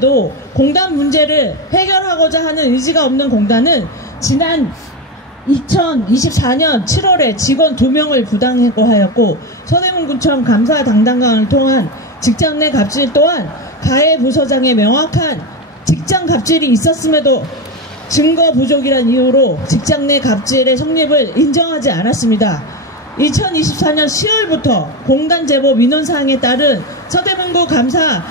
도 공단 문제를 해결하고자 하는 의지가 없는 공단은 지난 2024년 7월에 직원 2명을 부당해고하였고, 서대문구청 감사 담당관을 통한 직장 내 갑질 또한 가해 부서장의 명확한 직장 갑질이 있었음에도 증거 부족이란 이유로 직장 내 갑질의 성립을 인정하지 않았습니다. 2024년 10월부터 공단 제보 민원사항에 따른 서대문구 감사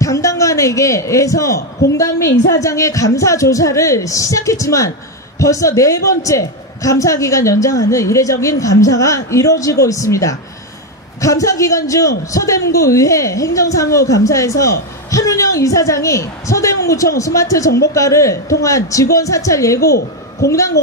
담당관에게서 공단 및 이사장의 감사 조사를 시작했지만 벌써 4번째 감사기간 연장하는 이례적인 감사가 이루어지고 있습니다. 감사기간 중 서대문구 의회 행정사무감사에서 한운영 이사장이 서대문구청 스마트 정보과를 통한 직원 사찰 예고, 공단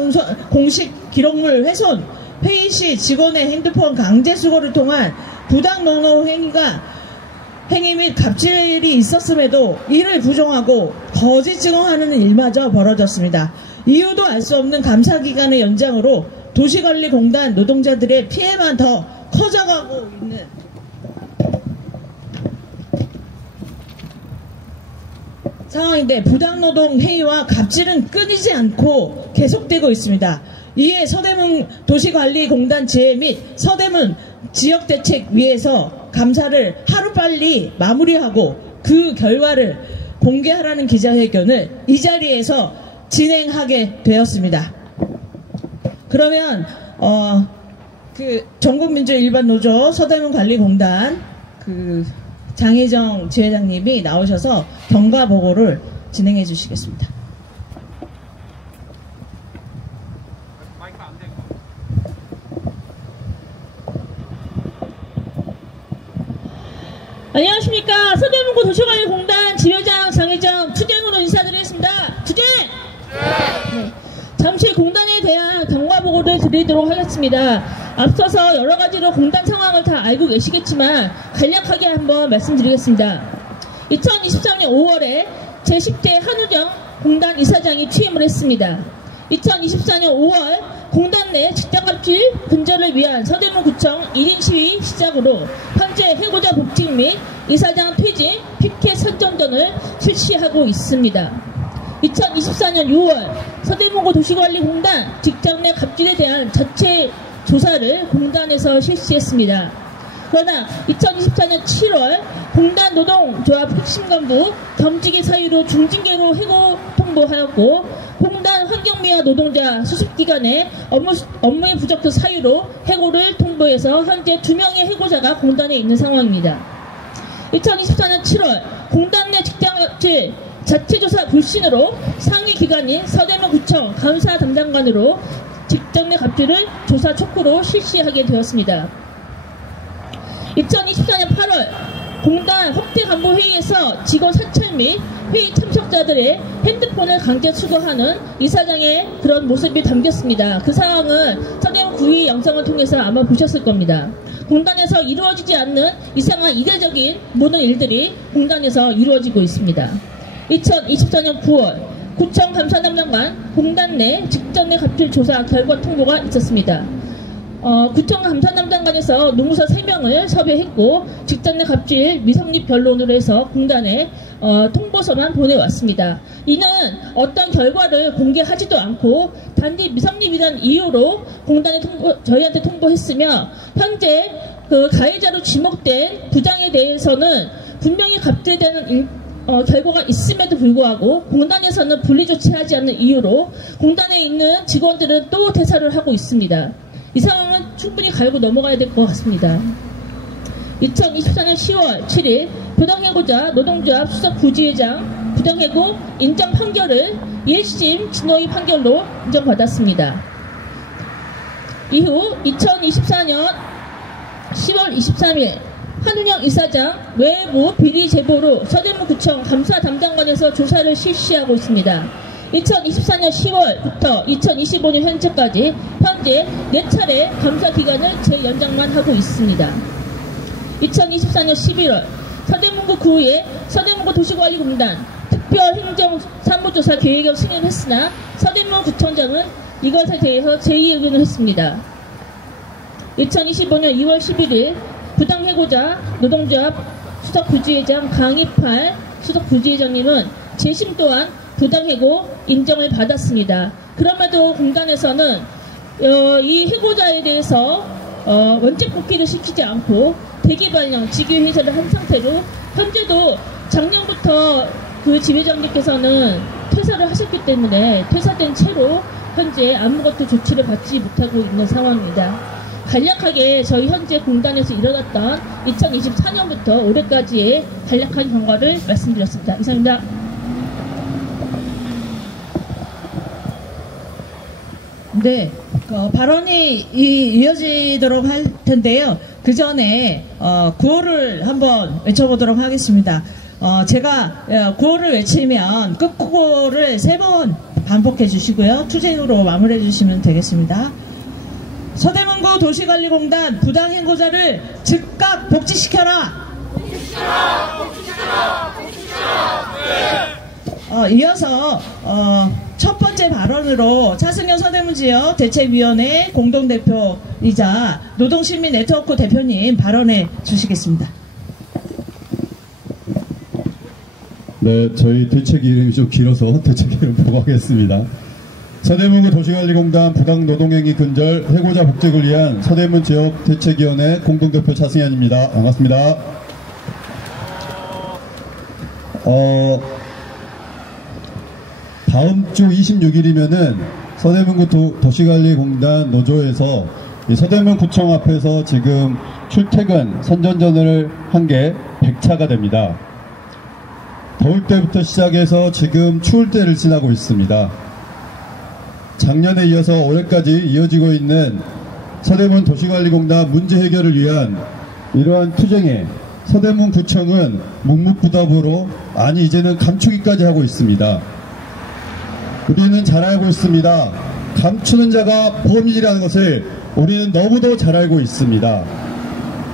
공식 기록물 훼손, 회의 시 직원의 핸드폰 강제 수거를 통한 부당 농로 행위 및 갑질이 있었음에도 이를 부정하고 거짓 증언하는 일마저 벌어졌습니다. 이유도 알 수 없는 감사기간의 연장으로 도시관리공단 노동자들의 피해만 더 커져가고 있는 상황인데, 부당노동 회의와 갑질은 끊이지 않고 계속되고 있습니다. 이에 서대문 도시관리공단 지회 및 서대문 지역대책위에서 감사를 하루빨리 마무리하고 그 결과를 공개하라는 기자회견을 이 자리에서 진행하게 되었습니다. 그러면 전국민주일반노조 서대문관리공단 장혜정 지회장님이 나오셔서 경과 보고를 진행해 주시겠습니다. 안녕하십니까. 서대문구 도시관리공단 지회장 장혜정 투쟁으로 인사드리겠습니다. 투쟁! 네. 잠시 공단에 대한 경과보고를 드리도록 하겠습니다. 앞서서 여러가지로 공단 상황을 다 알고 계시겠지만 간략하게 한번 말씀드리겠습니다. 2023년 5월에 제10대 한우정 공단 이사장이 취임을 했습니다. 2024년 5월 공단 내 직장갑질 근절을 위한 서대문구청 1인 시위 시작으로 현재 해고자 복직 및 이사장 퇴진 피켓 선정전을 실시하고 있습니다. 2024년 6월 서대문구 도시관리공단 직장 내 갑질에 대한 자체 조사를 공단에서 실시했습니다. 그러나 2024년 7월 공단 노동조합 핵심간부 겸직의 사유로 중징계로 해고 통보하였고, 공단 환경미화 노동자 수습기간에 업무의 부적도 사유로 해고를 통보해서 현재 2명의 해고자가 공단에 있는 상황입니다. 2024년 7월 공단 내 직장갑질 자체조사 불신으로 상위 기관인 서대문구청 감사 담당관으로 직장 내 갑질을 조사 촉구로 실시하게 되었습니다. 2024년 8월 공단 확대 간부 회의에서 직원 사찰 및 회의 참석자들의 핸드폰을 강제 수거하는 이사장의 그런 모습이 담겼습니다. 그 상황은 서대문 구의 영상을 통해서 아마 보셨을 겁니다. 공단에서 이루어지지 않는 이상한 이례적인 모든 일들이 공단에서 이루어지고 있습니다. 2024년 9월 구청 감사 담당관 공단 내 직장 내 갑질 조사 결과 통보가 있었습니다. 구청 감사 담당관에서 노무사 3명을 섭외했고 직장 내 갑질 미성립 변론으로 해서 공단에 통보서만 보내왔습니다. 이는 어떤 결과를 공개하지도 않고 단지 미성립이라는 이유로 공단에 저희한테 통보했으며, 현재 그 가해자로 지목된 부장에 대해서는 분명히 갑질에 대한 결과가 있음에도 불구하고 공단에서는 분리 조치하지 않는 이유로 공단에 있는 직원들은 또 대사를 하고 있습니다. 이 상황은 충분히 갈고 넘어가야 될 것 같습니다. 2024년 10월 7일 부당해고자 노동조합 수석 부지회장 부당해고 인정 판결을 1심 진호위 판결로 인정받았습니다. 이후 2024년 10월 23일 한운영 이사장 외부 비리 제보로 서대문구청 감사 담당관에서 조사를 실시하고 있습니다. 2024년 10월부터 2025년 현재까지 현재 4차례 감사 기간을 재연장만 하고 있습니다. 2024년 11월 서대문구 구의 서대문구 도시관리공단 특별행정사무조사 계획을 승인했으나 서대문구청장은 이것에 대해서 제의 의견을 했습니다. 2025년 2월 11일 부당해고자 노동조합 수석 부지회장 강입할 수석 부지회장님은 재심 또한 부당해고 인정을 받았습니다. 그럼에도 공단에서는 이 해고자에 대해서 원칙 복귀를 시키지 않고 대기 발령, 직위 해제를 한 상태로 현재도 작년부터 그 지회장님께서는 퇴사를 하셨기 때문에 퇴사된 채로 현재 아무것도 조치를 받지 못하고 있는 상황입니다. 간략하게 저희 현재 공단에서 일어났던 2024년부터 올해까지의 간략한 경과를 말씀드렸습니다. 이상입니다. 네, 발언이 이어지도록 할 텐데요. 그 전에 구호를 한번 외쳐보도록 하겠습니다. 제가 구호를 외치면 끝구호를 3번 반복해 주시고요. 투쟁으로 마무리해 주시면 되겠습니다. 서대문구 도시관리공단 부당행고자를 즉각 복직시켜라! 복직시켜라! 복직시켜라! 복직시켜라! 네. 이어서 첫 번째 발언으로 차승현 서대문지역 대책위원회 공동대표이자 노동시민 네트워크 대표님 발언해 주시겠습니다. 네, 저희 대책 이름이 좀 길어서 대책 이름 보고 하겠습니다. 서대문구 도시관리공단 부당노동행위 근절 해고자 복직을 위한 서대문 지역 대책위원회 공동대표 차승현입니다. 반갑습니다. 다음 주 26일이면은 서대문구 도시관리공단 노조에서 이 서대문구청 앞에서 지금 출퇴근 선전전을 한 게 100차가 됩니다. 더울 때부터 시작해서 지금 추울 때를 지나고 있습니다. 작년에 이어서 올해까지 이어지고 있는 서대문 도시관리공단 문제 해결을 위한 이러한 투쟁에 서대문구청은 묵묵부답으로 아니 이제는 감추기까지 하고 있습니다. 우리는 잘 알고 있습니다. 감추는 자가 범인이라는 것을 우리는 너무도 잘 알고 있습니다.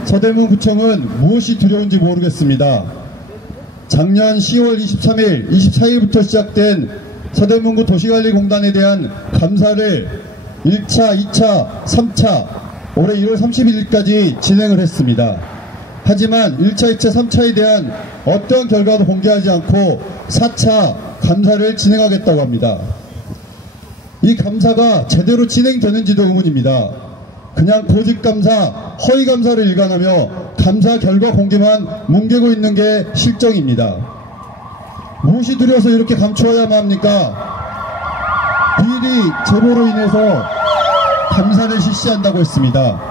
서대문구청은 무엇이 두려운지 모르겠습니다. 작년 10월 23일, 24일부터 시작된 서대문구 도시관리공단에 대한 감사를 1차, 2차, 3차, 올해 1월 31일까지 진행을 했습니다. 하지만 1차, 2차, 3차에 대한 어떠한 결과도 공개하지 않고 4차 감사를 진행하겠다고 합니다. 이 감사가 제대로 진행되는지도 의문입니다. 그냥 고집감사, 허위감사를 일관하며 감사 결과 공개만 뭉개고 있는 게 실정입니다. 무엇이 두려워서 이렇게 감추어야만 합니까? 비리 제보로 인해서 감사를 실시한다고 했습니다.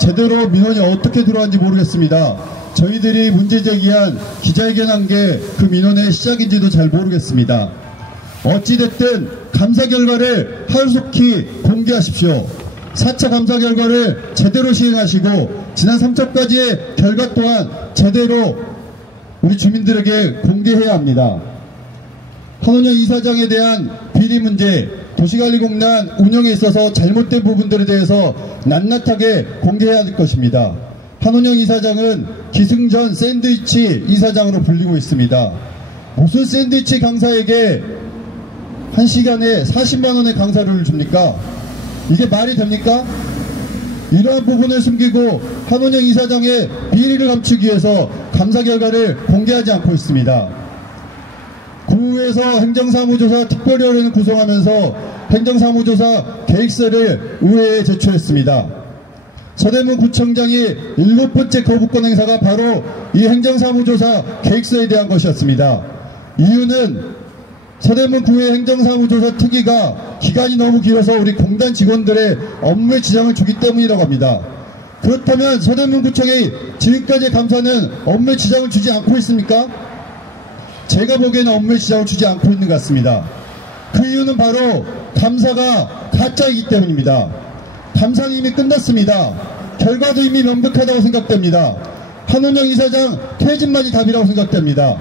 제대로 민원이 어떻게 들어왔는지 모르겠습니다. 저희들이 문제 제기한 기자회견한 게 그 민원의 시작인지도 잘 모르겠습니다. 어찌됐든 감사 결과를 하루속히 공개하십시오. 4차 감사 결과를 제대로 시행하시고 지난 3차까지의 결과 또한 제대로 우리 주민들에게 공개해야 합니다. 한원영 이사장에 대한 비리 문제, 도시관리공단 운영에 있어서 잘못된 부분들에 대해서 낱낱하게 공개해야 할 것입니다. 한원영 이사장은 기승전 샌드위치 이사장으로 불리고 있습니다. 무슨 샌드위치 강사에게 1시간에 40만원의 강사료를 줍니까? 이게 말이 됩니까? 이러한 부분을 숨기고 한원영 이사장의 비리를 감추기 위해서 감사 결과를 공개하지 않고 있습니다. 구에서 행정사무조사 특별위원회를 구성하면서 행정사무조사 계획서를 의회에 제출했습니다. 서대문 구청장이 7번째 거부권 행사가 바로 이 행정사무조사 계획서에 대한 것이었습니다. 이유는 서대문 구의 행정사무조사 특위가 기간이 너무 길어서 우리 공단 직원들의 업무에 지장을 주기 때문이라고 합니다. 그렇다면 서대문구청의 지금까지의 감사는 업무에 지장을 주지 않고 있습니까? 제가 보기에는 업무에 지장을 주지 않고 있는 것 같습니다. 그 이유는 바로 감사가 가짜이기 때문입니다. 감사는 이미 끝났습니다. 결과도 이미 명백하다고 생각됩니다. 한원영 이사장 퇴진만이 답이라고 생각됩니다.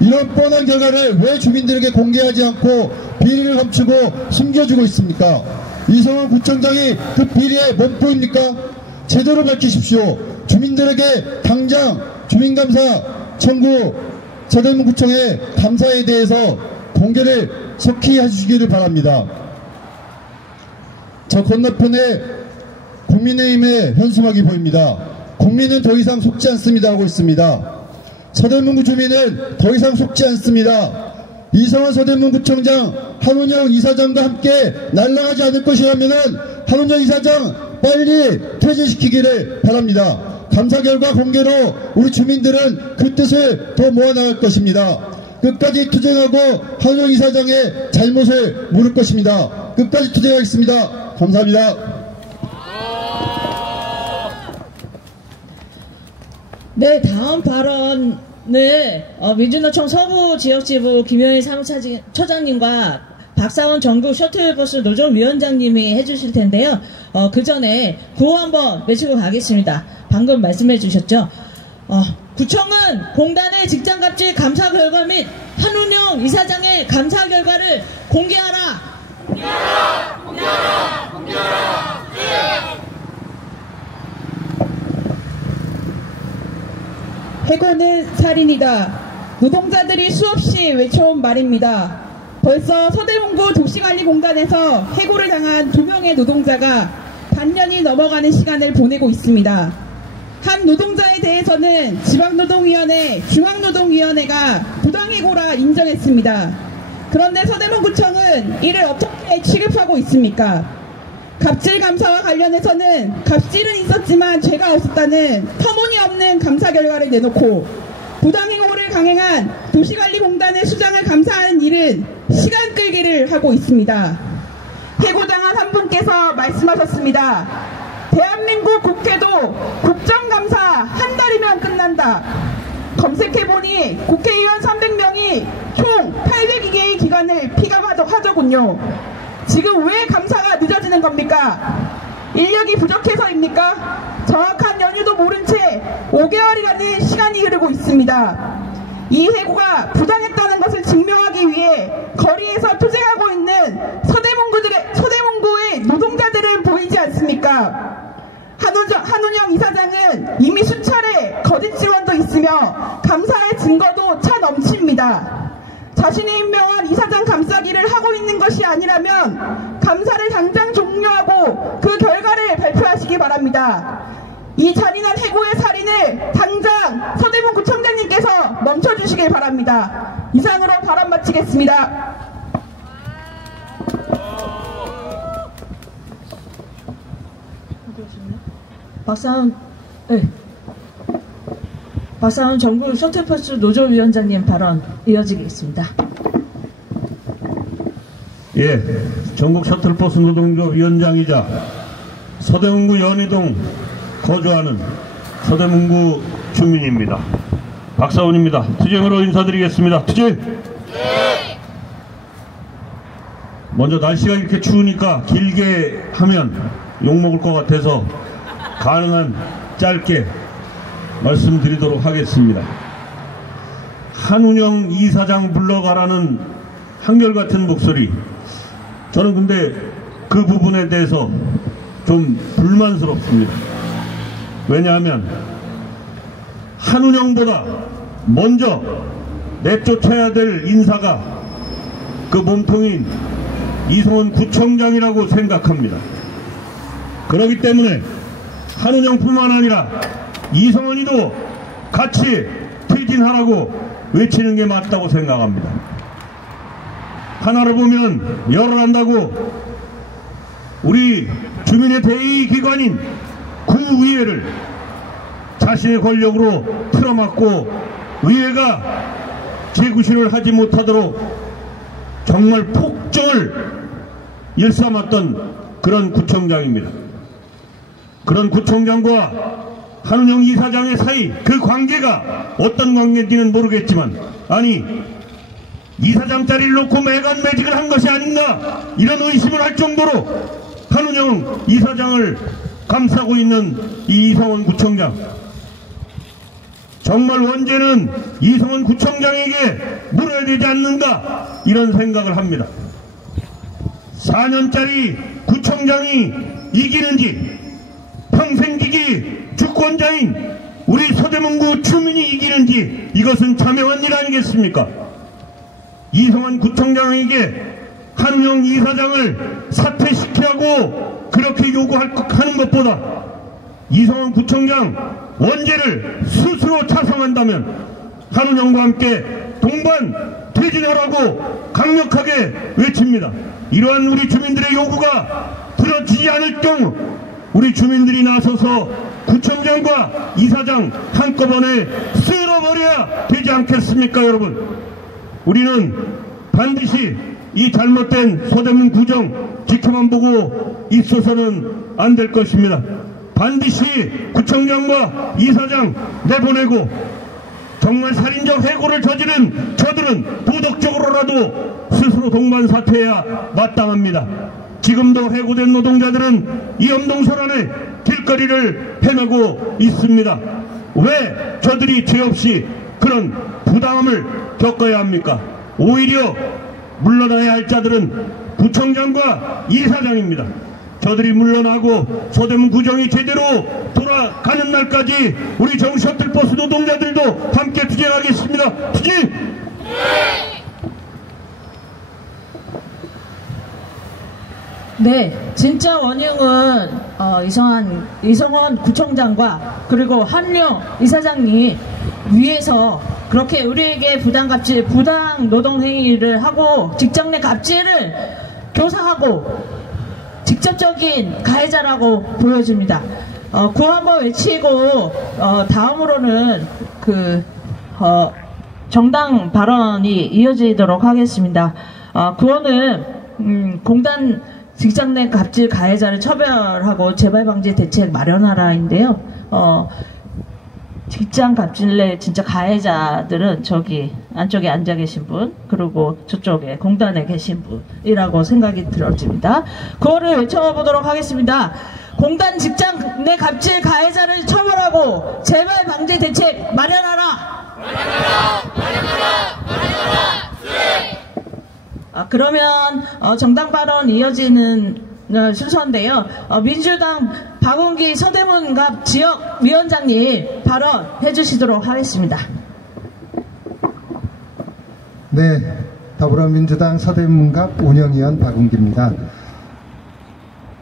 이런 뻔한 결과를 왜 주민들에게 공개하지 않고 비리를 감추고 숨겨주고 있습니까? 이성훈 구청장이 그 비리의 몸보입니까? 제대로 밝히십시오. 주민들에게 당장 주민감사 청구 서대문구청의 감사에 대해서 공개를 속히 해주시기를 바랍니다. 저 건너편에 국민의힘의 현수막이 보입니다. 국민은 더 이상 속지 않습니다 하고 있습니다. 서대문구 주민은 더 이상 속지 않습니다. 이성원 서대문구청장, 한운영 이사장과 함께 날아가지 않을 것이라면 한운영 이사장 빨리 퇴진시키기를 바랍니다. 감사 결과 공개로 우리 주민들은 그 뜻을 더 모아나갈 것입니다. 끝까지 투쟁하고 한운영 이사장의 잘못을 물을 것입니다. 끝까지 투쟁하겠습니다. 감사합니다. 네, 다음 발언을 민주노총 서부지역지부 김효인 사무처장님과 박사원 전국 셔틀버스 노조위원장님이 해주실 텐데요. 그 전에 구호 한번 외치고 가겠습니다. 방금 말씀해 주셨죠. 구청은 공단의 직장갑질 감사 결과 및 한운영 이사장의 감사 결과를 공개하라. 공개하라. 공개하라. 공개하라. 해고는 살인이다. 노동자들이 수없이 외쳐온 말입니다. 벌써 서대문구 도시관리공단에서 해고를 당한 2명의 노동자가 반년이 넘어가는 시간을 보내고 있습니다. 한 노동자에 대해서는 지방노동위원회, 중앙노동위원회가 부당해고라 인정했습니다. 그런데 서대문구청은 이를 어떻게 취급하고 있습니까? 갑질 감사와 관련해서는 갑질은 있었지만 죄가 없었다는 터무니없는 감사 결과를 내놓고 부당해고를 강행한 도시관리공단의 수장을 감사하는 일은 시간 끌기를 하고 있습니다. 해고당한 한 분께서 말씀하셨습니다. 대한민국 국회도 국정감사 한 달이면 끝난다. 검색해보니 국회의원 300명이 총 802개의 기관을 피감하더군요. 지금 왜 감사가 늦어지는 겁니까? 인력이 부족해서입니까? 정확한 연유도 모른 채 5개월이라는 시간이 흐르고 있습니다. 이 해고가 부당했다는 것을 증명하기 위해 거리에서 투쟁하고 있는 서대문구의 노동자들은 보이지 않습니까? 한운영 이사장은 이미 수차례 거짓 지원도 있으며 감사의 증거도 차 넘칩니다. 자신이 임명한 이사장 감싸기를 하고 있는 것이 아니라면 감사를 당장 종료하고 그 결과를 발표하시기 바랍니다. 이 잔인한 해고의 살인을 당장 서대문구청장님께서 멈춰주시길 바랍니다. 이상으로 발언 마치겠습니다. 박사원 전국 셔틀버스 노조위원장님 발언 이어지겠습니다. 예, 전국 셔틀버스 노동조 위원장이자 서대문구 연희동 거주하는 서대문구 주민입니다. 박사원입니다. 투쟁으로 인사드리겠습니다. 투쟁! 먼저 날씨가 이렇게 추우니까 길게 하면 욕먹을 것 같아서 가능한 짧게 말씀드리도록 하겠습니다. 한운영 이사장 불러가라는 한결같은 목소리, 저는 근데 그 부분에 대해서 좀 불만스럽습니다. 왜냐하면 한운영보다 먼저 내쫓아야 될 인사가 그 몸통인 이성원 구청장이라고 생각합니다. 그렇기 때문에 한운영뿐만 아니라 이성원이도 같이 퇴진하라고 외치는 게 맞다고 생각합니다. 하나를 보면 열을 한다고 우리 주민의 대의기관인 구의회를 자신의 권력으로 틀어막고 의회가 재구실을 하지 못하도록 정말 폭정을 일삼았던 그런 구청장입니다. 그런 구청장과 한운영 이사장의 사이 그 관계가 어떤 관계인지는 모르겠지만, 아니 이사장 자리를 놓고 매간매직을 한 것이 아닌가 이런 의심을 할 정도로 한운영 이사장을 감싸고 있는 이 이성원 구청장, 정말 원죄는 이성원 구청장에게 물어야 되지 않는가 이런 생각을 합니다. 4년짜리 구청장이 이기는지 평생기기 주권자인 우리 서대문구 주민이 이기는지 이것은 자명한 일 아니겠습니까? 이성원 구청장에게 한운영 이사장을 사퇴시키라고 그렇게 요구하는 것보다 이성원 구청장 원죄를 스스로 자성한다면 한운형과 함께 동반 퇴진하라고 강력하게 외칩니다. 이러한 우리 주민들의 요구가 들어지지 않을 경우 우리 주민들이 나서서 구청장과 이사장 한꺼번에 쓸어버려야 되지 않겠습니까, 여러분? 우리는 반드시 이 잘못된 서대문 구정 지켜만 보고 있어서는 안 될 것입니다. 반드시 구청장과 이사장 내보내고 정말 살인적 해고를 저지른 저들은 도덕적으로라도 스스로 동반 사퇴해야 마땅합니다. 지금도 해고된 노동자들은 이 엄동설 안에 길거리를 헤매고 있습니다. 왜 저들이 죄 없이 그런 부당함을 겪어야 합니까? 오히려 물러나야 할 자들은 구청장과 이사장입니다. 저들이 물러나고 서대문 구정이 제대로 돌아가는 날까지 우리 정셔틀버스 노동자들도 함께 투쟁하겠습니다. 투쟁! 네, 진짜 원흉은 이성원 구청장과 그리고 한룡 이사장님 위에서 그렇게 우리에게 부당 노동행위를 하고 직장 내 갑질을 교사하고 직접적인 가해자라고 보여집니다. 구호 한번 외치고 다음으로는 정당 발언이 이어지도록 하겠습니다. 구호는 공단 직장 내 갑질 가해자를 처벌하고 재발 방지 대책 마련하라인데요. 직장 갑질 내 진짜 가해자들은 저기 안쪽에 앉아 계신 분, 그리고 저쪽에 공단에 계신 분이라고 생각이 들어집니다. 그거를 외쳐보도록 하겠습니다. 공단 직장 내 갑질 가해자를 처벌하고 재발 방지 대책 마련하라! 그러면 정당 발언 이어지는 순서인데요. 민주당 박원기 서대문갑 지역위원장님 발언해 주시도록 하겠습니다. 네, 더불어민주당 서대문갑 운영위원 박원기입니다.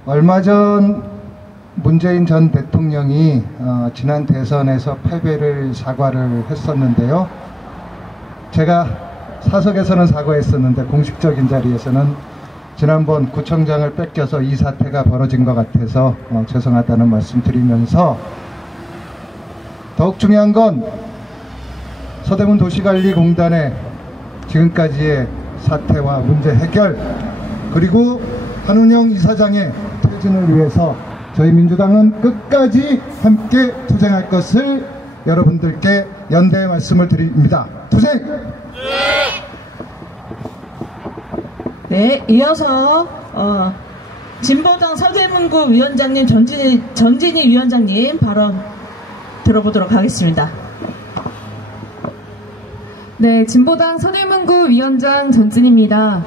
얼마 전 문재인 전 대통령이 지난 대선에서 패배를 사과를 했었는데요. 제가 사석에서는 사과했었는데 공식적인 자리에서는 지난번 구청장을 뺏겨서 이 사태가 벌어진 것 같아서 죄송하다는 말씀 드리면서, 더욱 중요한 건 서대문 도시관리공단의 지금까지의 사태와 문제 해결, 그리고 한운형 이사장의 퇴진을 위해서 저희 민주당은 끝까지 함께 투쟁할 것을 여러분들께 연대의 말씀을 드립니다. 투쟁! 네, 이어서 진보당 서대문구 위원장님 전진희 위원장님 발언 들어보도록 하겠습니다. 네, 진보당 서대문구 위원장 전진입니다.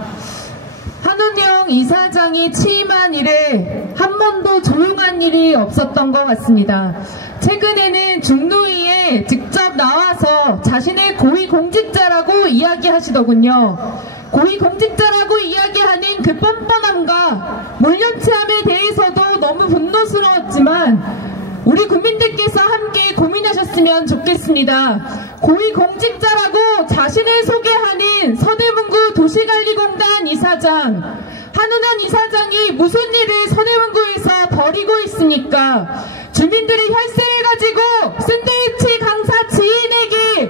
한운형 이사장이 취임한 이래 한 번도 조용한 일이 없었던 것 같습니다. 최근에는 중노위에 직접 나와서 자신의 고위공직자라고 이야기하시더군요. 고위공직자라고 이야기하는 그 뻔뻔함과 몰려치함에 대해서도 너무 분노스러웠지만 우리 국민들께서 함께 고민하셨으면 좋겠습니다. 고위공직자라고 자신을 소개하는 서대문구 도시관리공단 이사장, 한운형 이사장이 무슨 일을 서대문구에서 벌이고 있습니까? 주민들의 혈세를 가지고 샌드위치 강사 지인에게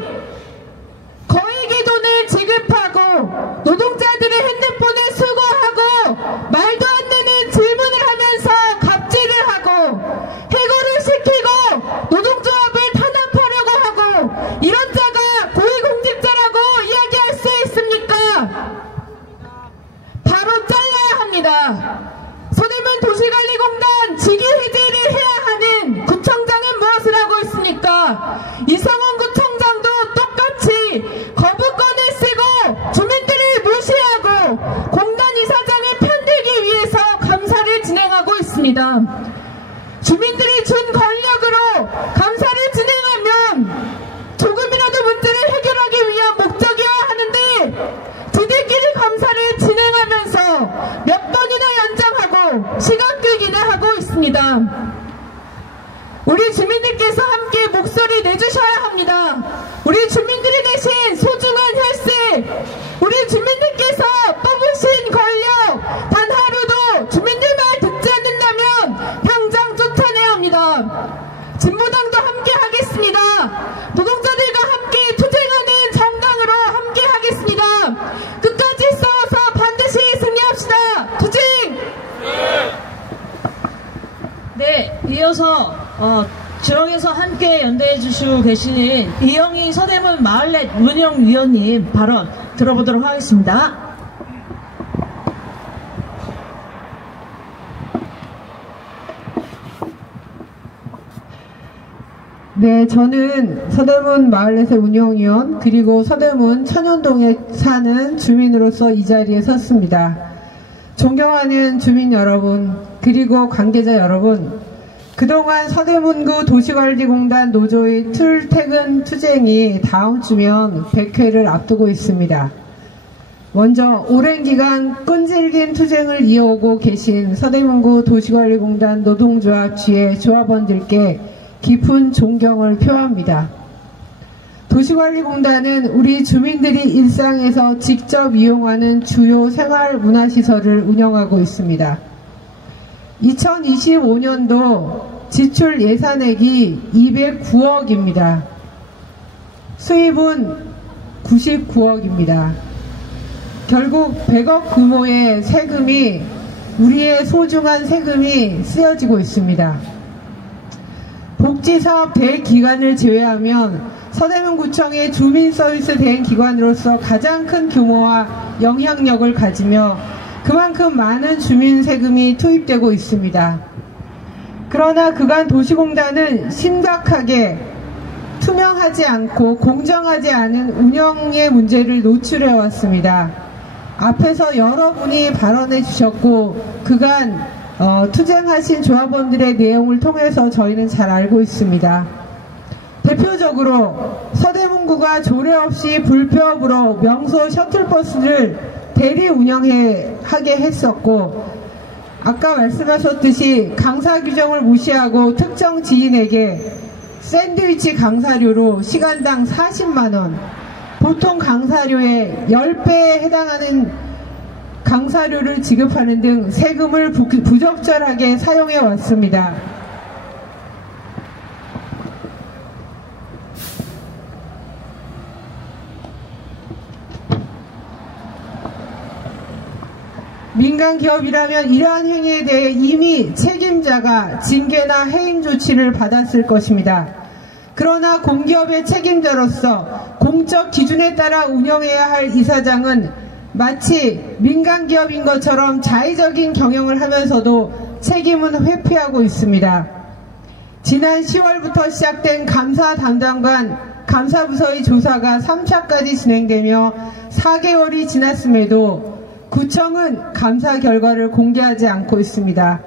거액의 돈을 지급하고 노동자들의 핸드폰을 수거하고 말도 안 되는 질문을 하면서 갑질을 하고 해고를 시키고 노동조합을 탄압하려고 하고 이런 자가 고위공직자라고 이야기할 수 있습니까? 바로 잘라야 합니다. 서대문 도시관리공단 직위해제를 해야 하는 구청장은 무엇을 하고 있습니까? 이성원 구청장도 똑같이 거부권을 쓰고 주민들을 무시하고 공단 이사장을 편들기 위해서 감사를 진행하고 있습니다. 주민들이 준 권력으로 감사를 진행하면 조금이라도 문제를 해결하기 위한 목적이어야 하는데 지들끼리 감사를 진행하면서 몇 번이나 연장하고 시간 끌기나 하고 있습니다. 우리 주민들께서 함께 목소리 내주셔야 합니다. 우리 주민들이 지역에서 함께 연대해 주시고 계신 이영희 서대문 마을넷 운영위원님 발언 들어보도록 하겠습니다. 네, 저는 서대문 마을넷의 운영위원 그리고 서대문 천연동에 사는 주민으로서 이 자리에 섰습니다. 존경하는 주민 여러분 그리고 관계자 여러분, 그동안 서대문구 도시관리공단 노조의 출퇴근 투쟁이 다음 주면 100회를 앞두고 있습니다. 먼저 오랜 기간 끈질긴 투쟁을 이어오고 계신 서대문구 도시관리공단 노동조합 지회 조합원들께 깊은 존경을 표합니다. 도시관리공단은 우리 주민들이 일상에서 직접 이용하는 주요 생활문화시설을 운영하고 있습니다. 2025년도 지출 예산액이 209억입니다. 수입은 99억입니다. 결국 100억 규모의 세금이, 우리의 소중한 세금이 쓰여지고 있습니다. 복지사업 대기관을 제외하면 서대문구청의 주민서비스 대행기관으로서 가장 큰 규모와 영향력을 가지며 그만큼 많은 주민 세금이 투입되고 있습니다. 그러나 그간 도시공단은 심각하게 투명하지 않고 공정하지 않은 운영의 문제를 노출해왔습니다. 앞에서 여러분이 발언해 주셨고 그간 투쟁하신 조합원들의 내용을 통해서 저희는 잘 알고 있습니다. 대표적으로 서대문구가 조례 없이 불법으로 명소 셔틀버스를 대리 운영하게 했었고, 아까 말씀하셨듯이 강사 규정을 무시하고 특정 지인에게 샌드위치 강사료로 시간당 40만원, 보통 강사료의 10배에 해당하는 강사료를 지급하는 등 세금을 부적절하게 사용해 왔습니다. 민간 기업이라면 이러한 행위에 대해 이미 책임자가 징계나 해임 조치를 받았을 것입니다. 그러나 공기업의 책임자로서 공적 기준에 따라 운영해야 할 이사장은 마치 민간 기업인 것처럼 자의적인 경영을 하면서도 책임은 회피하고 있습니다. 지난 10월부터 시작된 감사 담당관 감사부서의 조사가 3차까지 진행되며 4개월이 지났음에도 구청은 감사 결과를 공개하지 않고 있습니다.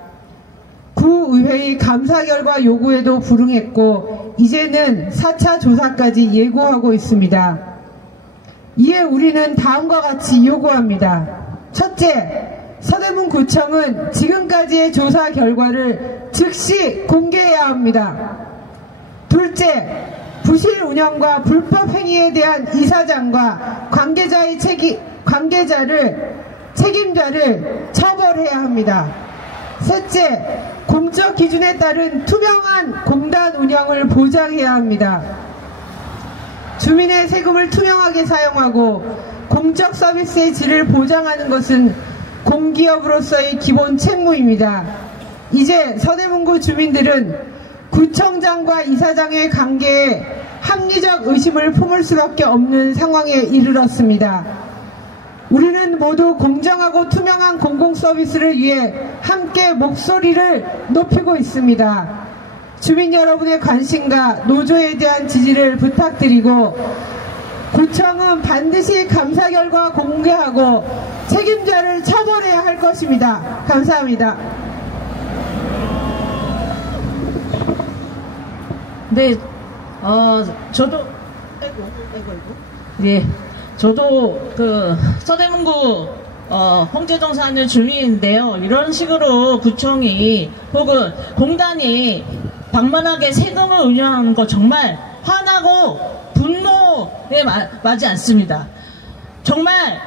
구의회의 감사 결과 요구에도 불응했고 이제는 4차 조사까지 예고하고 있습니다. 이에 우리는 다음과 같이 요구합니다. 첫째, 서대문구청은 지금까지의 조사 결과를 즉시 공개해야 합니다. 둘째, 부실 운영과 불법 행위에 대한 이사장과 책임자를 처벌해야 합니다. 셋째, 공적 기준에 따른 투명한 공단 운영을 보장해야 합니다. 주민의 세금을 투명하게 사용하고 공적 서비스의 질을 보장하는 것은 공기업으로서의 기본 책무입니다. 이제 서대문구 주민들은 구청장과 이사장의 관계에 합리적 의심을 품을 수밖에 없는 상황에 이르렀습니다. 우리는 모두 공정하고 투명한 공공서비스를 위해 함께 목소리를 높이고 있습니다. 주민 여러분의 관심과 노조에 대한 지지를 부탁드리고 구청은 반드시 감사 결과 공개하고 책임자를 처벌해야 할 것입니다. 감사합니다. 네, 저도 예, 저도 그 서대문구 홍제동 사는 주민인데요. 이런 식으로 구청이 혹은 공단이 방만하게 세금을 운영하는 거 정말 화나고 분노에 맞지 않습니다. 정말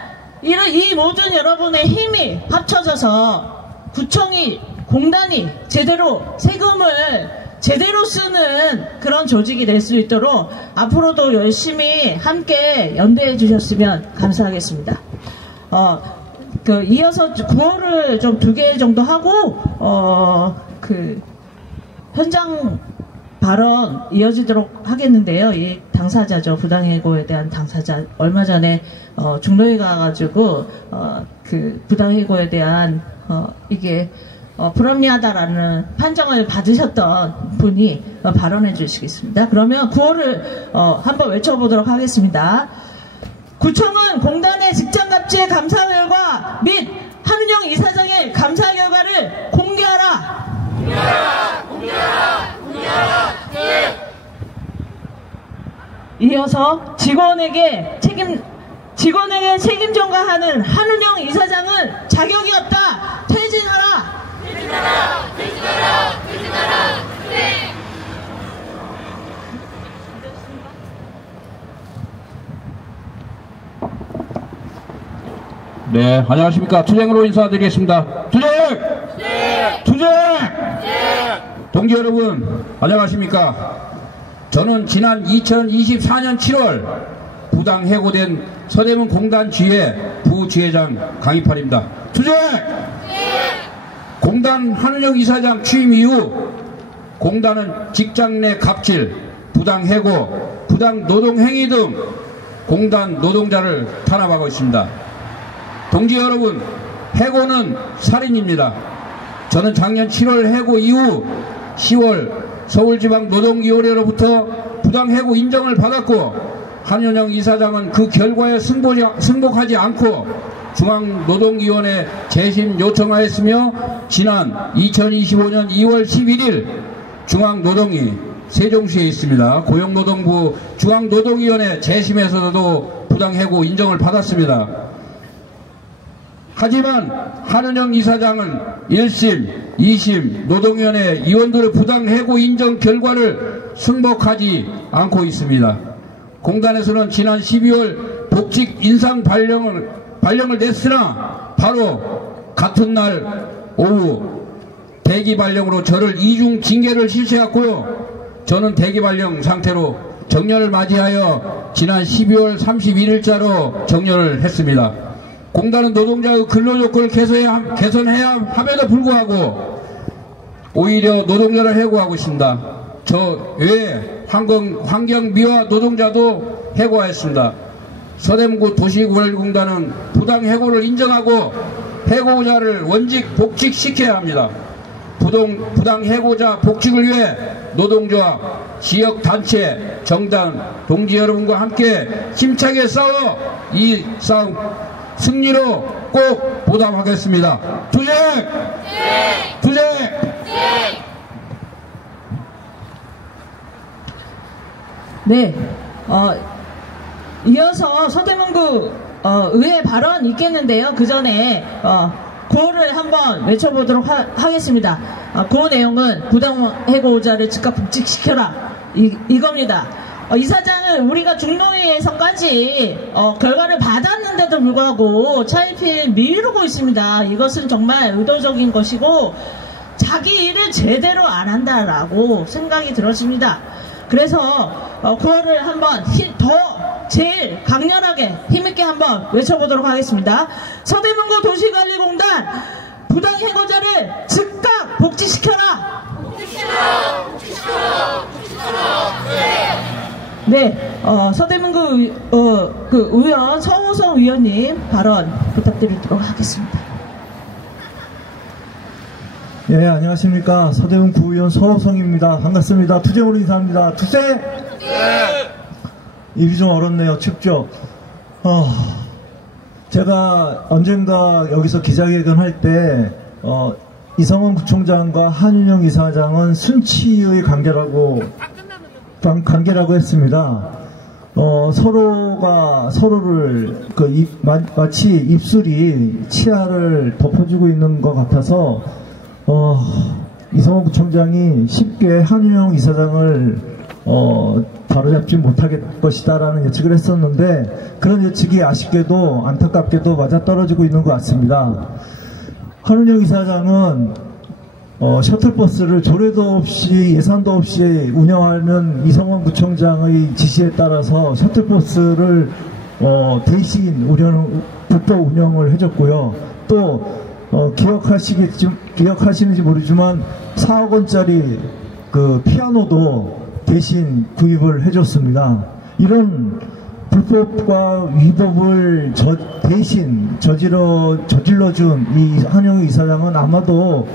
이 모든 여러분의 힘이 합쳐져서 구청이, 공단이 제대로 세금을 제대로 쓰는 그런 조직이 될 수 있도록 앞으로도 열심히 함께 연대해 주셨으면 감사하겠습니다. 이어서 구호를 좀 2개 정도 하고, 현장 발언 이어지도록 하겠는데요. 이 당사자죠. 부당해고에 대한 당사자. 얼마 전에 중도에 가가지고 그 부당해고에 대한 이게 불합리하다라는 판정을 받으셨던 분이 발언해 주시겠습니다. 그러면 구호를 한번 외쳐보도록 하겠습니다. 구청은 공단의 직장갑질 감사 결과 및 한은영 이사장의 감사 결과를 공개하라. 이어서 직원에게 책임 전가하는 한은영 이사장은 자격이 없다. 퇴진하라. 네, 안녕하십니까. 투쟁으로 인사드리겠습니다. 투쟁! 투쟁! 동지 여러분, 안녕하십니까. 저는 지난 2024년 7월 부당 해고된 서대문 공단 지회 부지회장 강희팔입니다. 투쟁! 공단 한은영 이사장 취임 이후 공단은 직장 내 갑질, 부당 해고, 부당 노동행위 등 공단 노동자를 탄압하고 있습니다. 동지 여러분, 해고는 살인입니다. 저는 작년 7월 해고 이후 10월 서울지방노동위원회로부터 부당해고 인정을 받았고 한은영 이사장은 그 결과에 승복하지 않고 중앙노동위원회 재심 요청하였으며 지난 2025년 2월 11일 중앙노동위 세종시에 있습니다. 고용노동부 중앙노동위원회 재심에서도 부당해고 인정을 받았습니다. 하지만 한은영 이사장은 1심, 2심 노동위원회 위원들의 부당해고 인정 결과를 승복하지 않고 있습니다. 공단에서는 지난 12월 복직 인상 발령을 냈으나 바로 같은 날 오후 대기 발령으로 저를 이중 징계를 실시했고요. 저는 대기 발령 상태로 정년을 맞이하여 지난 12월 31일자로 정년을 했습니다. 공단은 노동자의 근로조건을 개선해야 함에도 불구하고 오히려 노동자를 해고하고 있습니다. 저 외에 환경미화 노동자도 해고하였습니다. 서대문구 도시관리공단은 부당해고를 인정하고 해고자를 원직 복직시켜야 합니다. 부당해고자 복직을 위해 노동조합, 지역단체, 정당, 동지 여러분과 함께 힘차게 싸워 이 싸움 승리로 꼭 보답하겠습니다. 투쟁! 투쟁! 네, 이어서 서대문구 의회 발언 있겠는데요. 그 전에 구호를 한번 외쳐보도록 하겠습니다. 구호 내용은 부당해고자를 즉각 복직시켜라 이겁니다. 이사장은 우리가 중노위에서까지 결과를 받았는데도 불구하고 차일피일 미루고 있습니다. 이것은 정말 의도적인 것이고 자기 일을 제대로 안 한다라고 생각이 들어집니다. 그래서 구호를 한번 더 제일 강렬하게 힘있게 한번 외쳐보도록 하겠습니다. 서대문구 도시관리공단 부당해고자를 즉각 복직시켜라. 네, 서대문구 그 의원 서호성 위원님 발언 부탁드리도록 하겠습니다. 예, 안녕하십니까. 서대문 구의원 서호성입니다. 반갑습니다. 투쟁으로 인사합니다. 투쟁! 네. 입이 좀 얼었네요. 춥죠? 제가 언젠가 여기서 기자회견 할 때, 이성원 구청장과 한은영 이사장은 순치의 관계라고 했습니다. 서로가 서로를 마치 입술이 치아를 덮어주고 있는 것 같아서 이성원 구청장이 쉽게 한은영 이사장을 바로잡지 못할 것이다 라는 예측을 했었는데 그런 예측이 아쉽게도 안타깝게도 맞아떨어지고 있는 것 같습니다. 한은영 이사장은 셔틀버스를 조례도 없이 예산도 없이 운영하는 이성원 구청장의 지시에 따라서 셔틀버스를 대신 국도 운영을 해줬고요. 또 기억하시는지 모르지만 4억 원짜리 그 피아노도 대신 구입을 해줬습니다. 이런 불법과 위법을 대신 저질러준 이 한영희 이사장은 아마도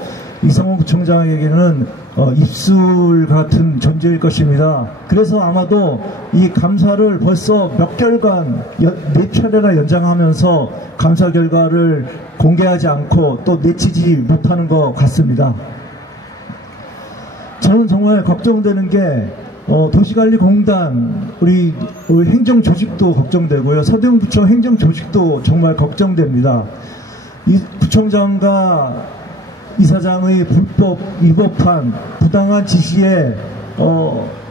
이성원 구청장에게는 입술 같은 존재일 것입니다. 그래서 아마도 이 감사를 벌써 몇 개월간 4차례나 연장하면서 감사 결과를 공개하지 않고 또 내치지 못하는 것 같습니다. 저는 정말 걱정되는 게 도시관리공단 우리 행정조직도 걱정되고요. 서대문구청 행정조직도 정말 걱정됩니다. 이 구청장과 이사장의 불법 위법한 부당한 지시에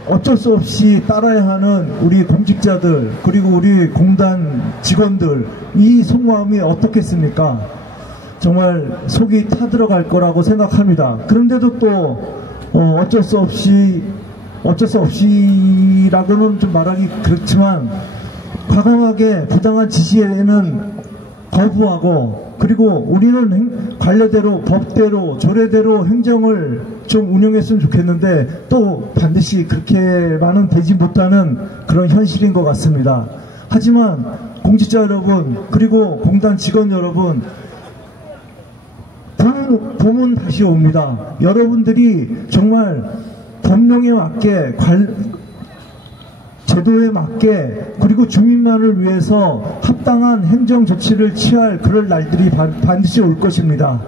어쩔 수 없이 따라야 하는 우리 공직자들 그리고 우리 공단 직원들 이 속마음이 어떻겠습니까? 정말 속이 타들어갈 거라고 생각합니다. 그런데도 또 어쩔 수 없이라고는 좀 말하기 그렇지만 과감하게 부당한 지시에는 거부하고 그리고 우리는 관례대로 법대로 조례대로 행정을 좀 운영했으면 좋겠는데 또 반드시 그렇게만은 되지 못하는 그런 현실인 것 같습니다. 하지만 공직자 여러분 그리고 공단 직원 여러분 봄은 다시 옵니다. 여러분들이 정말 법령에 맞게 제도에 맞게 그리고 주민만을 위해서 합당한 행정 조치를 취할 그럴 날들이 반드시 올 것입니다.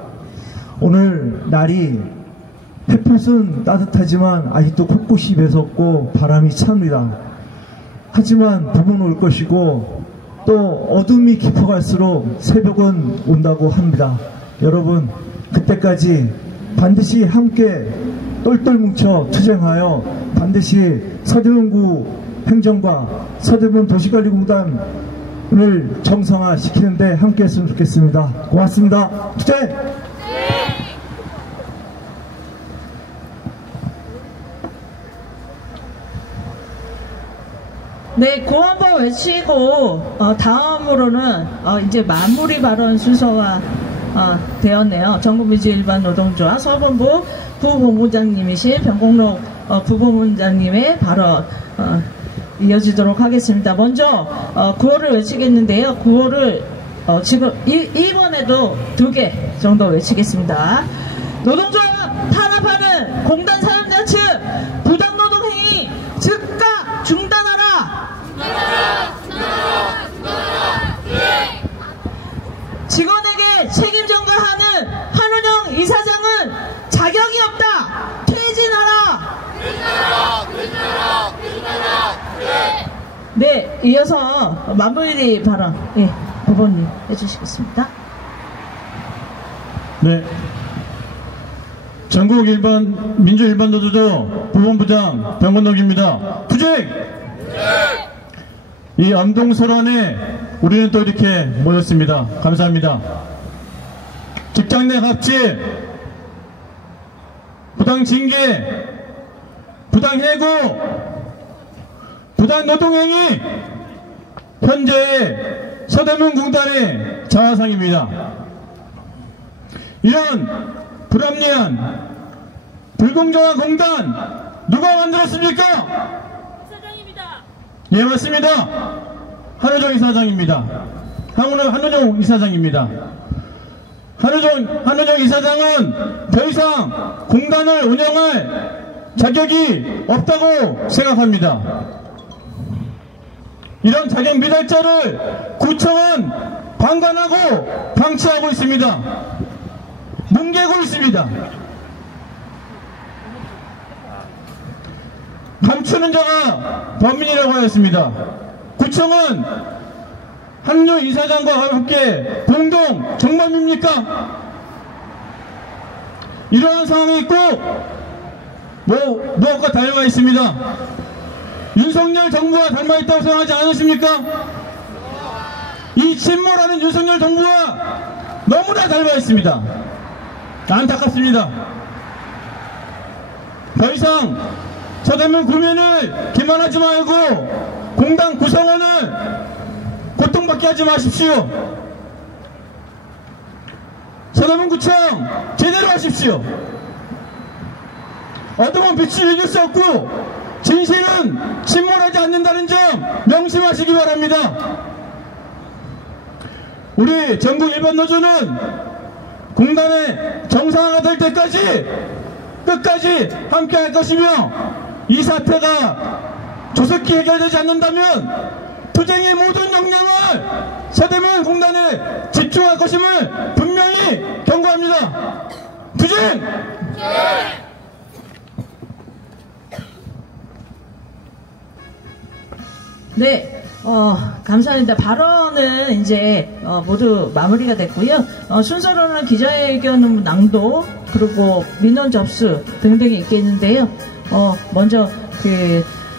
오늘 날이 햇볕은 따뜻하지만 아직도 콧꽃이 매섭고 바람이 찹니다. 하지만 봄은 올 것이고 또 어둠이 깊어갈수록 새벽은 온다고 합니다. 여러분 그때까지 반드시 함께 똘똘 뭉쳐 투쟁하여 반드시 서대문구 행정과 서대문 도시관리공단을 정상화시키는데 함께 했으면 좋겠습니다. 고맙습니다. 투쟁! 네, 고 한번 외치고 다음으로는 이제 마무리 발언 순서가 되었네요. 전국민주 일반 노동조합 서본부 부본부장님이신 변공록 부본부장님의 발언 이어지도록 하겠습니다. 먼저 구호를 외치겠는데요. 구호를 지금 이번에도 2개 정도 외치겠습니다. 노동조합 탄압하는 공단 사용자측 부당노동행위 즉각 중단하라. 직원에게 책임 전가하는 한은영 이사장은 자격이 없다. 퇴진하라. 네, 이어서 마무리 발언 부본님 해주시겠습니다. 네, 전국 민주 일반 노조조 부본부장 변건덕입니다. 투쟁! 이 암동설안에 우리는 또 이렇게 모였습니다. 감사합니다. 직장 내 갑질, 부당 징계, 부당 해고, 부당 노동행위, 현재의 서대문 공단의 자화상입니다. 이런 불합리한 불공정한 공단 누가 만들었습니까? 이사장입니다. 예, 맞습니다. 한우정 이사장입니다. 한우정 이사장입니다. 한우정 이사장은 더 이상 공단을 운영할 자격이 없다고 생각합니다. 이런 자격 미달자를 구청은 방관하고 방치하고 있습니다. 뭉개고 있습니다. 감추는 자가 범인이라고 하였습니다. 구청은 한우정 이사장과 함께 공동 정범입니까? 이러한 상황이 있고 무엇과 닮아 있습니다. 윤석열 정부와 닮아 있다고 생각하지 않으십니까? 이 침몰하는 윤석열 정부와 너무나 닮아 있습니다. 안타깝습니다. 더 이상 서대문 구민을 기만하지 말고 공단 구성원을 고통받게 하지 마십시오. 서대문구청 제대로 하십시오. 어둠은 빛을 이길 수 없고 진실은 침몰하지 않는다는 점 명심하시기 바랍니다. 우리 전국 일반 노조는 공단의 정상화가 될 때까지 끝까지 함께 할 것이며, 이 사태가 조속히 해결되지 않는다면 투쟁의 모든 역량을 서대문 공단에 집중할 것임을 분명히 경고합니다. 투쟁! 네, 감사합니다. 발언은 이제 모두 마무리가 됐고요. 순서로는 기자회견 낭독, 그리고 민원 접수 등등이 있겠는데요. 먼저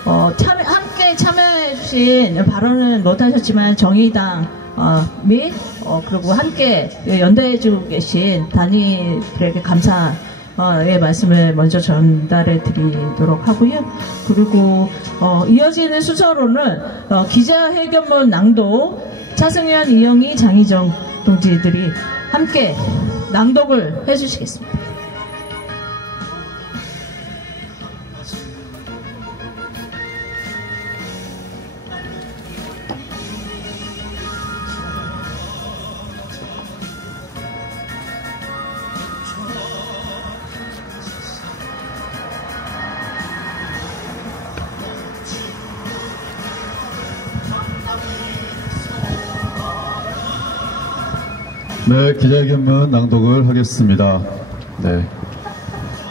함께 참여해주신 발언은 못하셨지만 정의당 및 그리고 함께 연대해주고 계신 단위들에게 감사의 말씀을 먼저 전달해 드리도록 하고요. 그리고 이어지는 순서로는 기자회견문 낭독 차승현, 이영희, 장희정 동지들이 함께 낭독을 해주시겠습니다. 네, 기자회견문 낭독을 하겠습니다. 네,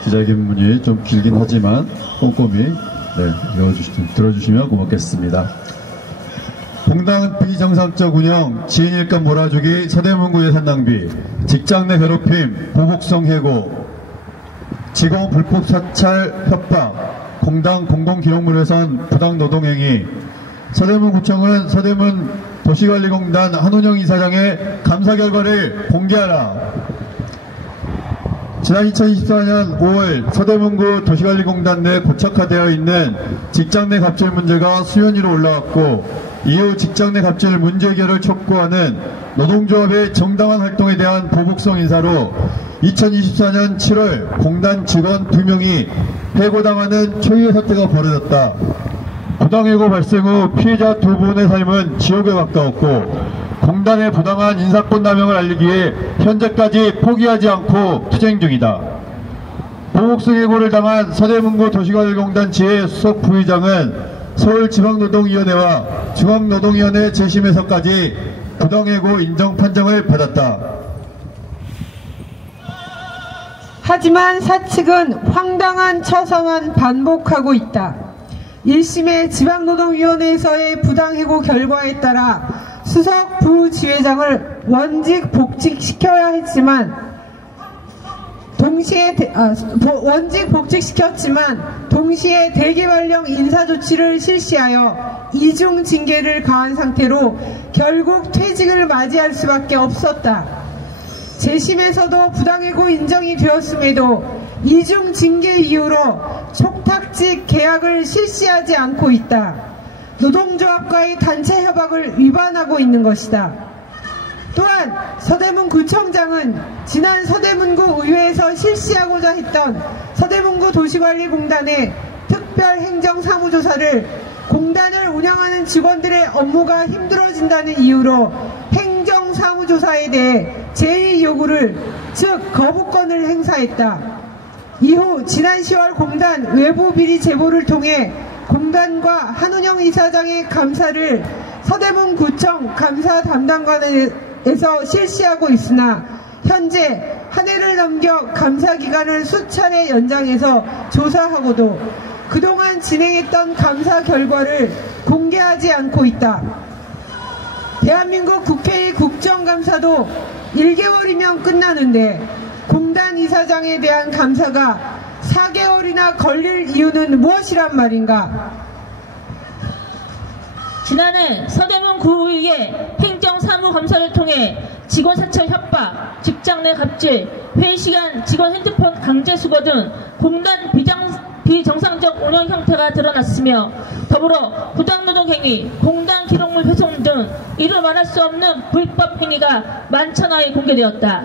기자회견문이 좀 길긴 하지만 꼼꼼히 들어주시면 고맙겠습니다. 공단 비정상적 운영, 지인 일감 몰아주기, 서대문구 예산 낭비, 직장 내 괴롭힘, 보복성 해고, 직원 불법 사찰 협박, 공단 공공기록물훼손, 부당 노동행위. 서대문구청은 서대문 도시관리공단 한운영 이사장의 감사 결과를 공개하라. 지난 2024년 5월 서대문구 도시관리공단 내 고착화되어 있는 직장 내 갑질 문제가 수면 위로 올라왔고, 이후 직장 내 갑질 문제 해결을 촉구하는 노동조합의 정당한 활동에 대한 보복성 인사로 2024년 7월 공단 직원 2명이 해고당하는 초유의 사태가 벌어졌다. 부당해고 발생 후 피해자 2분의 삶은 지옥에 가까웠고, 공단의 부당한 인사권 남용을 알리기 위해 현재까지 포기하지 않고 투쟁 중이다. 보복성 해고를 당한 서대문구 도시관리공단 지혜 수석 부의장은 서울지방노동위원회와 중앙노동위원회 재심에서까지 부당해고 인정 판정을 받았다. 하지만 사측은 황당한 처사만 반복하고 있다. 1심의 지방노동위원회에서의 부당해고 결과에 따라 수석 부지회장을 원직 복직시켜야 했지만 동시에 대개발령 인사조치를 실시하여 이중 징계를 가한 상태로 결국 퇴직을 맞이할 수밖에 없었다. 재심에서도 부당해고 인정이 되었음에도 이중 징계 이유로 촉탁직 계약을 실시하지 않고 있다. 노동조합과의 단체 협약을 위반하고 있는 것이다. 또한 서대문구청장은 지난 서대문구 의회에서 실시하고자 했던 서대문구 도시관리공단의 특별행정사무조사를 공단을 운영하는 직원들의 업무가 힘들어진다는 이유로 행정사무조사에 대해 제의 요구를, 즉 거부권을 행사했다. 이후 지난 10월 공단 외부 비리 제보를 통해 공단과 한운영 이사장의 감사를 서대문구청 감사 담당관에서 실시하고 있으나 현재 한 해를 넘겨 감사 기간을 수차례 연장해서 조사하고도 그동안 진행했던 감사 결과를 공개하지 않고 있다. 대한민국 국회의 국정감사도 1개월이면 끝나는데 공단 이사장에 대한 감사가 4개월이나 걸릴 이유는 무엇이란 말인가? 지난해 서대문구의회 행정사무감사를 통해 직원 사찰 협박, 직장 내 갑질, 회의시간 직원 핸드폰 강제 수거 등 공단 비정상적 운영 형태가 드러났으며, 더불어 부당노동행위, 공단 기록물 훼손 등 이루 말할 수 없는 불법 행위가 만천하에 공개되었다.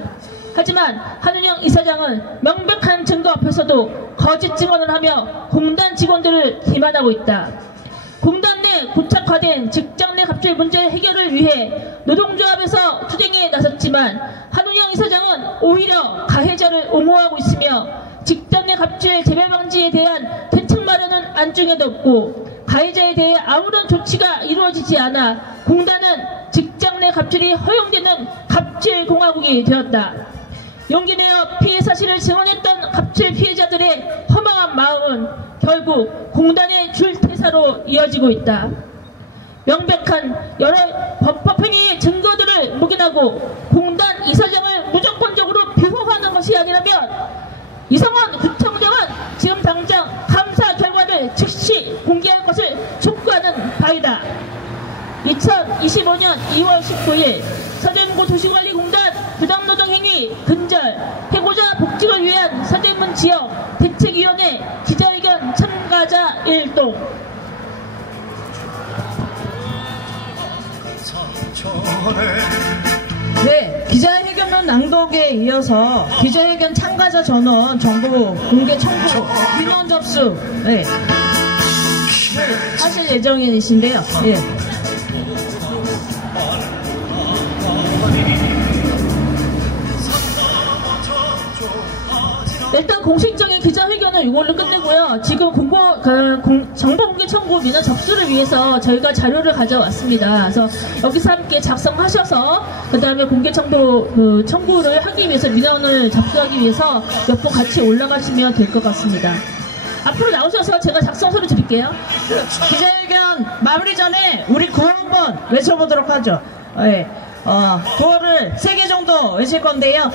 하지만 한은영 이사장은 명백한 증거 앞에서도 거짓 증언을 하며 공단 직원들을 기만하고 있다. 공단 내 고착화된 직장 내 갑질 문제 해결을 위해 노동조합에서 투쟁에 나섰지만 한은영 이사장은 오히려 가해자를 옹호하고 있으며 직장 내 갑질 재발 방지에 대한 대책 마련은 안중에도 없고 가해자에 대해 아무런 조치가 이루어지지 않아 공단은 직장 내 갑질이 허용되는 갑질 공화국이 되었다. 용기 내어 피해 사실을 증언했던 갑질 피해자들의 허망한 마음은 결국 공단의 줄퇴사로 이어지고 있다. 명백한 여러 법행위의 증거들을 묵인하고 공단 이사장을 무조건적으로 비호하는 것이 아니라면 이성원 구청장은 지금 당장 감사 결과를 즉시 공개할 것을 촉구하는 바이다. 2025년 2월 19일 서대문구 도시관리공단 부당노동행위 근절 해고자 복직을 위한 서대문 지역 대책위원회 기자회견 참가자 일동. 네, 기자회견문 낭독에 이어서 기자회견 참가자 전원 정보 공개 청구 민원 접수 하실 예정이신데요. 예. 일단 공식적인 기자회견은 이걸로 끝내고요. 지금 정보공개 청구 민원 접수를 위해서 저희가 자료를 가져왔습니다. 그래서 여기서 함께 작성하셔서 그 다음에 공개 청구를 하기 위해서 민원을 접수하기 위해서 몇 분 같이 올라가시면 될 것 같습니다. 앞으로 나오셔서 제가 작성서를 드릴게요. 기자회견 마무리 전에 우리 구호 한번 외쳐보도록 하죠. 네. 구호를 3개 정도 외칠 건데요.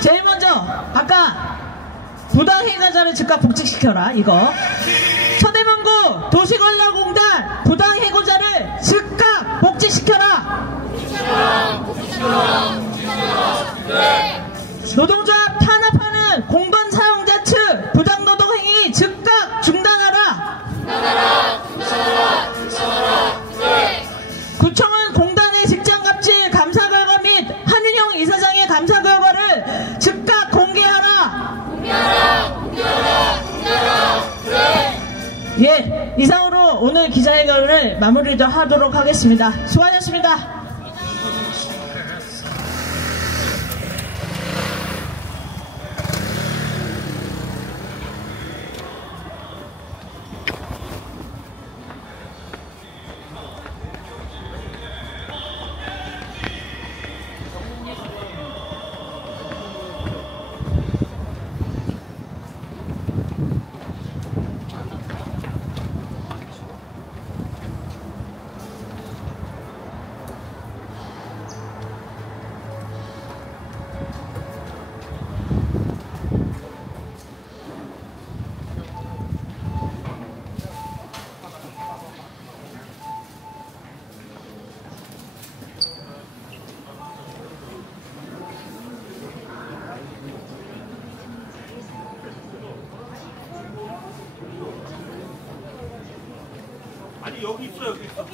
제일 먼저 아까 부당해고자를 즉각 복직시켜라 이거. 서대문구 도시관리공단 부당해고자를 즉각 복직시켜라. 노동조합 탄압하는 공단 사용자 측 부당노동행위 즉각 중단하라. 구청은 공단의 직장갑질 감사 결과 및 한윤영 이사장의 감사 결과를 즉각 공개하라. 예, 이상으로 오늘 기자회견을 마무리를 하도록 하겠습니다. 수고하셨습니다. 아니 여기 있어 여기 있어.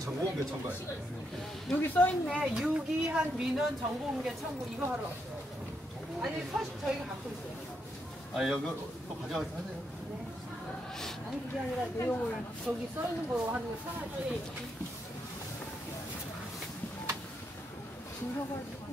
정보공개 청구해. 여기 써있네. 유기한 민원 정보공개 청구 이거 하러 왔어요. 아니 서식 저희가 갖고 있어요. 아 여기 또 가져가서 하세요. 아니 그게 아니라 내용을 저기 써있는 거로 하는 게 편하지. 주셔가지고.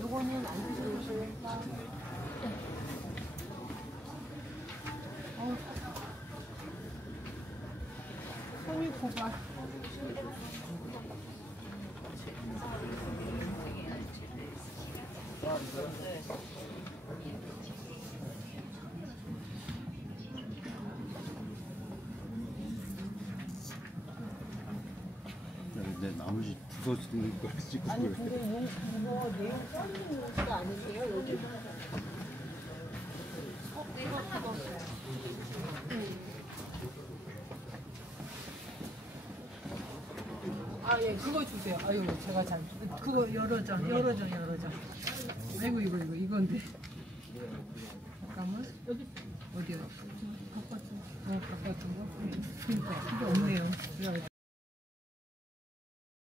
요거는 안 드셔보세요. 손이 고가. 내 나머지 주소 쓰는 거 찍고 아니 근데 이거 내용 써있는 거 아니세요? 여기 아, 예, 그거 주세요. 아유, 제가 잘. 그거 열어줘. 아이고, 이건데. 잠깐만. 여기. 어디요? 바깥은 거? 그러니까, 그게 없네요.